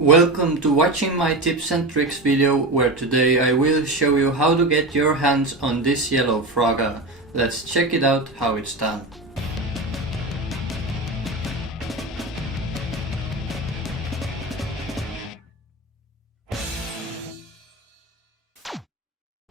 Welcome to watching my tips and tricks video, where today I will show you how to get your hands on this yellow frogger. Let's check it out how it's done.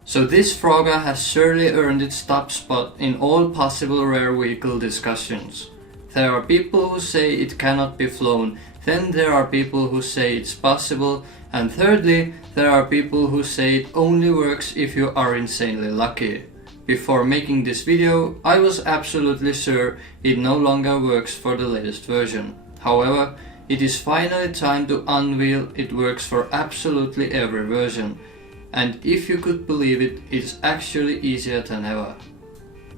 So this frogger has surely earned its top spot in all possible rare vehicle discussions. There are people who say it cannot be flown, then there are people who say it's possible, and thirdly, there are people who say it only works if you are insanely lucky. Before making this video, I was absolutely sure it no longer works for the latest version. However, it is finally time to unveil it works for absolutely every version. And if you could believe it, it's actually easier than ever.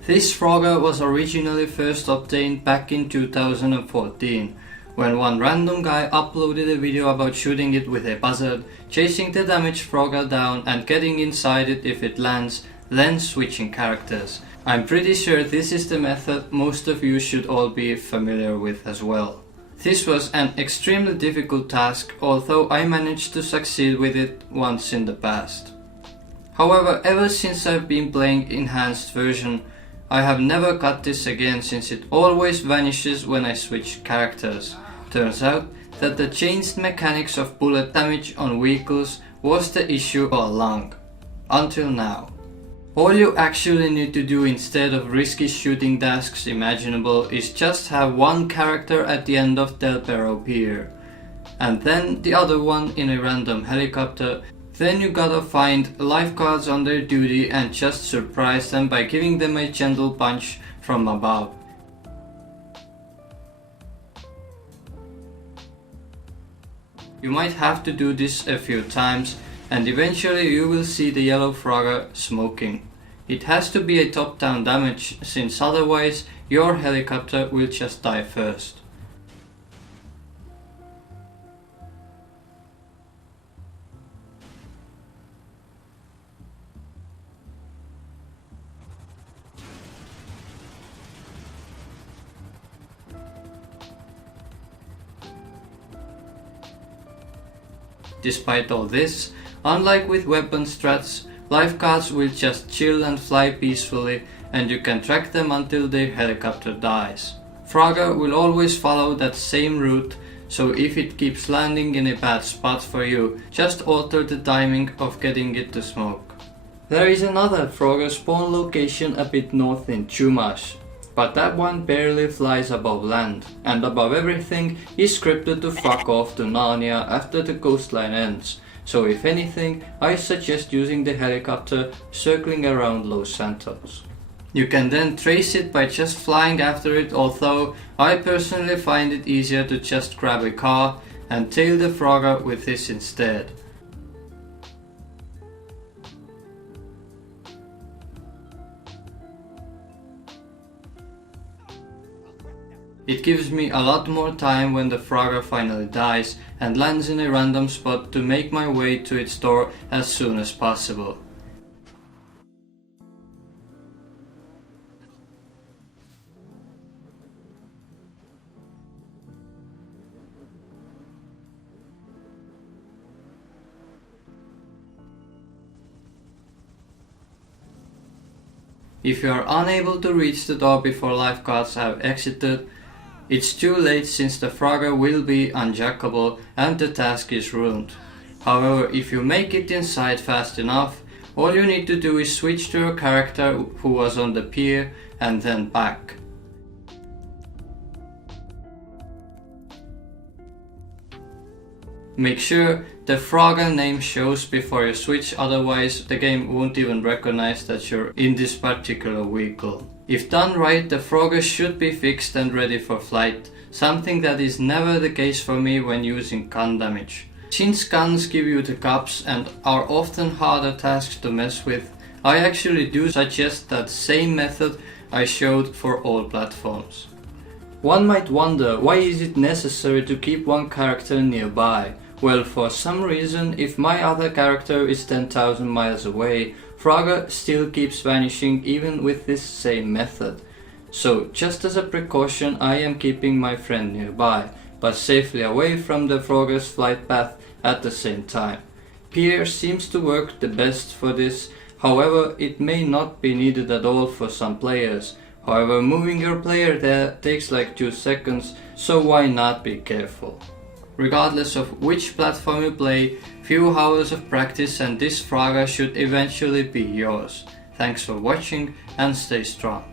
This frogger was originally first obtained back in 2014, when one random guy uploaded a video about shooting it with a buzzard, chasing the damaged frogger down and getting inside it if it lands, then switching characters. I'm pretty sure this is the method most of you should all be familiar with as well. This was an extremely difficult task, although I managed to succeed with it once in the past. However, ever since I've been playing enhanced version, I have never got this again, since it always vanishes when I switch characters. Turns out that the changed mechanics of bullet damage on vehicles was the issue all along. Until now. All you actually need to do instead of risky shooting tasks imaginable is just have one character at the end of Del Perro Pier, and then the other one in a random helicopter. Then you gotta find lifeguards on their duty and just surprise them by giving them a gentle punch from above. You might have to do this a few times, and eventually you will see the yellow frogger smoking. It has to be a top-down damage, since otherwise your helicopter will just die first. Despite all this, unlike with weapon strats, lifeguards will just chill and fly peacefully, and you can track them until their helicopter dies. Frogger will always follow that same route, so if it keeps landing in a bad spot for you, just alter the timing of getting it to smoke. There is another frogger spawn location a bit north in Chumash, but that one barely flies above land, and above everything is scripted to fuck off to Narnia after the coastline ends. So if anything, I suggest using the helicopter circling around Los Santos. You can then trace it by just flying after it, although I personally find it easier to just grab a car and tail the frogger with this instead. It gives me a lot more time when the frogger finally dies and lands in a random spot to make my way to its door as soon as possible. If you are unable to reach the door before lifeguards have exited, it's too late, since the frogger will be unjackable and the task is ruined. However, if you make it inside fast enough, all you need to do is switch to your character who was on the pier and then back. Make sure the frogger name shows before you switch, otherwise the game won't even recognize that you're in this particular vehicle. If done right, the frogger should be fixed and ready for flight, something that is never the case for me when using gun damage. Since guns give you the cops and are often harder tasks to mess with, I actually do suggest that same method I showed for all platforms. One might wonder, why is it necessary to keep one character nearby? Well, for some reason, if my other character is 10,000 miles away, frogger still keeps vanishing even with this same method. So just as a precaution, I am keeping my friend nearby. but safely away from the frogger's flight path at the same time. Peer seems to work the best for this, however it may not be needed at all for some players. However, moving your player there takes like 2 seconds, so why not be careful? Regardless of which platform you play, few hours of practice and this frogger should eventually be yours. Thanks for watching and stay strong.